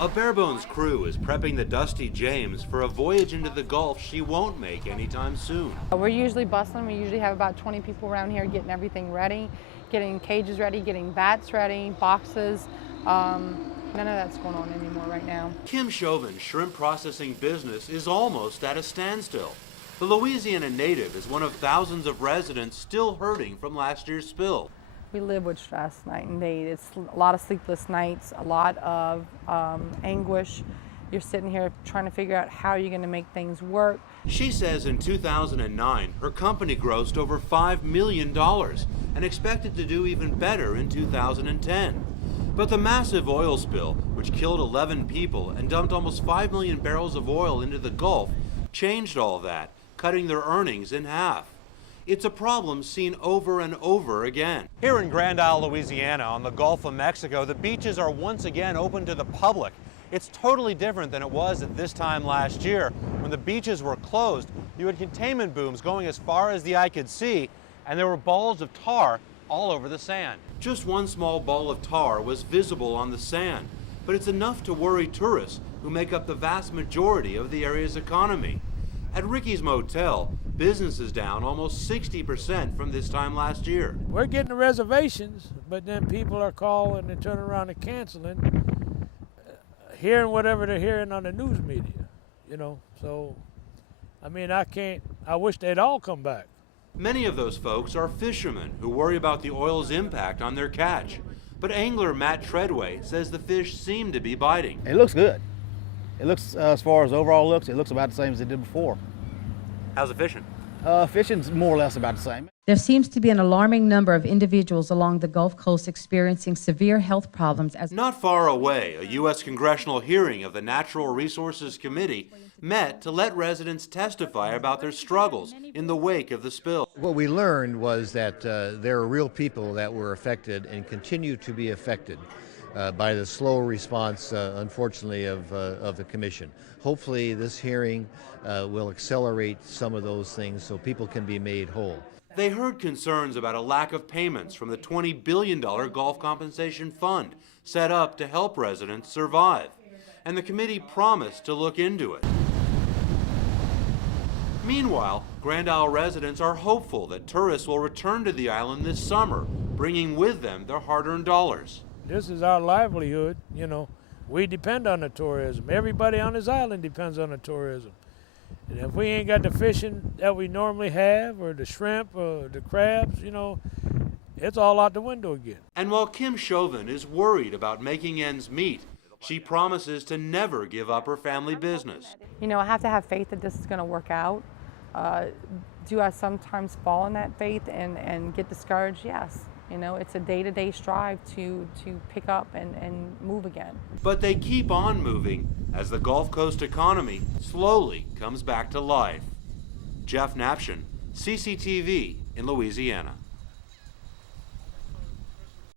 A barebones crew is prepping the Dusty James for a voyage into the Gulf she won't make anytime soon. We're usually bustling. We usually have about 20 people around here getting everything ready, getting cages ready, getting bats ready, boxes. None of that's going on anymore right now. Kim Chauvin's shrimp processing business is almost at a standstill. The Louisiana native is one of thousands of residents still hurting from last year's spill. We live with stress night and day. It's a lot of sleepless nights, a lot of anguish. You're sitting here trying to figure out how you're going to make things work. She says in 2009, her company grossed over $5 million and expected to do even better in 2010. But the massive oil spill, which killed 11 people and dumped almost 5 million barrels of oil into the Gulf, changed all that, cutting their earnings in half. It's a problem seen over and over again. Here in Grand Isle, Louisiana, on the Gulf of Mexico, the beaches are once again open to the public. It's totally different than it was at this time last year. When the beaches were closed, you had containment booms going as far as the eye could see, and there were balls of tar all over the sand. Just one small ball of tar was visible on the sand, but it's enough to worry tourists who make up the vast majority of the area's economy. At Ricky's Motel, business is down almost 60% from this time last year. We're getting the reservations, but then people are calling and turning around and canceling, hearing whatever they're hearing on the news media, you know. So, I mean, I wish they'd all come back. Many of those folks are fishermen who worry about the oil's impact on their catch. But angler Matt Treadway says the fish seem to be biting. It looks good. It looks, as far as overall looks, it looks about the same as it did before. How's the fishing? Fishing's more or less about the same. There seems to be an alarming number of individuals along the Gulf Coast experiencing severe health problems. Not far away, a U.S. congressional hearing of the Natural Resources Committee met to let residents testify about their struggles in the wake of the spill. What we learned was that there are real people that were affected and continue to be affected by the slow response, unfortunately, of the Commission. Hopefully this hearing will accelerate some of those things so people can be made whole. They heard concerns about a lack of payments from the $20 billion Gulf Compensation Fund set up to help residents survive, and the committee promised to look into it. Meanwhile, Grand Isle residents are hopeful that tourists will return to the island this summer, bringing with them their hard-earned dollars. This is our livelihood, you know. We depend on the tourism. Everybody on this island depends on the tourism. And if we ain't got the fishing that we normally have, or the shrimp, or the crabs, you know, it's all out the window again. And while Kim Chauvin is worried about making ends meet, she promises to never give up her family business. You know, I have to have faith that this is going to work out. Do I sometimes fall in that faith and get discouraged? Yes. You know, it's a day-to-day strive to pick up and move again. But they keep on moving as the Gulf Coast economy slowly comes back to life. Jeff Napshin, CCTV in Louisiana.